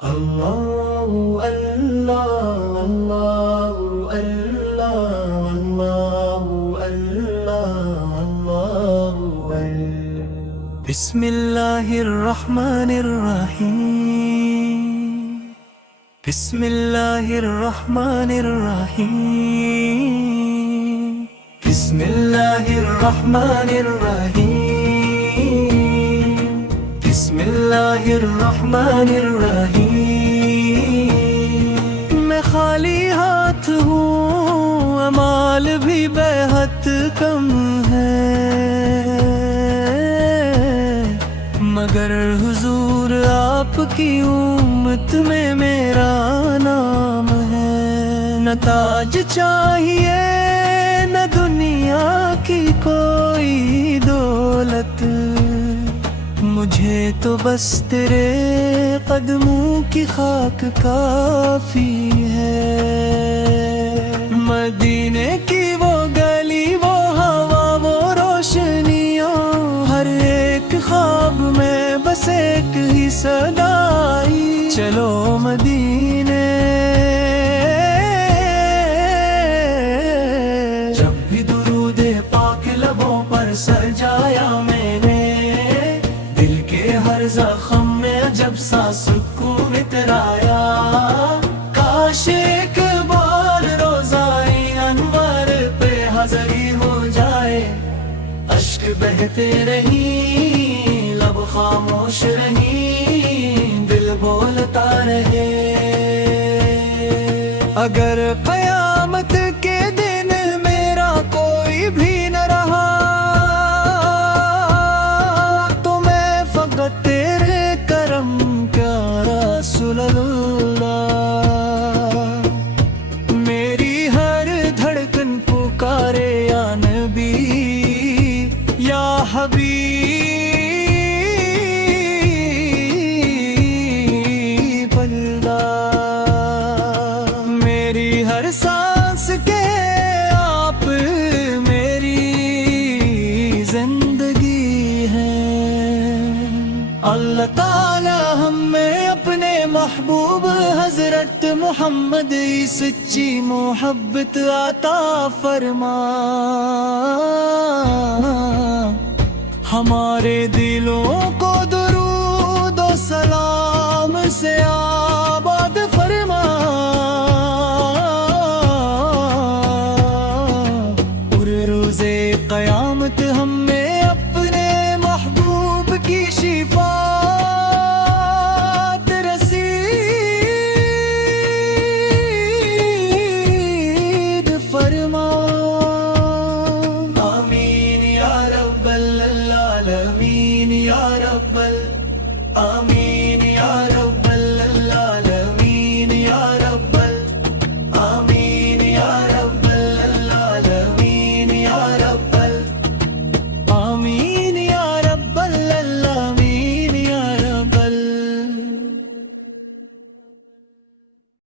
اللہ اللہ اللہ اللہ اللہ اللہ اللہ بسم اللہ الرحمن الرحیم بسم اللہ الرحمن الرحیم بسم اللہ الرحمن الرحیم بسم اللہ الرحمن الرحیم میں خالی ہاتھ ہوں، اعمال بھی بے حد کم ہے، مگر حضور آپ کی امت میں میرا نام ہے۔ نہ تاج چاہیے نہ دنیا کی کوئی دولت، مجھے تو بس تیرے قدموں کی خاک کافی ہے۔ مدینے کی وہ گلی، وہ ہوا، وہ روشنیاں، ہر ایک خواب میں بس ایک ہی صدائی، چلو مدینے۔ جب بھی درود پاک لبوں پر سجایا میں نے، دل کے ہر زخم میں جب سا سکون اترایا، کاش ایک بار روزائی انور پہ حاضری ہو جائے۔ اشک بہتے رہیں، لب خاموش رہیں، دل بولتا رہے۔ اگر قیامت کے دن میرا کوئی بھی نہ رہا، تیرے کرم کا رسول اللہ، میری ہر دھڑکن پکارے یا نبی یا حبیب اللہ، میری ہر سانس کے آپ میری زندگی ہے۔ اللہ تعالی ہمیں اپنے محبوب حضرت محمد کی سچی محبت عطا فرما، ہمارے دلوں کو درود و سلام سے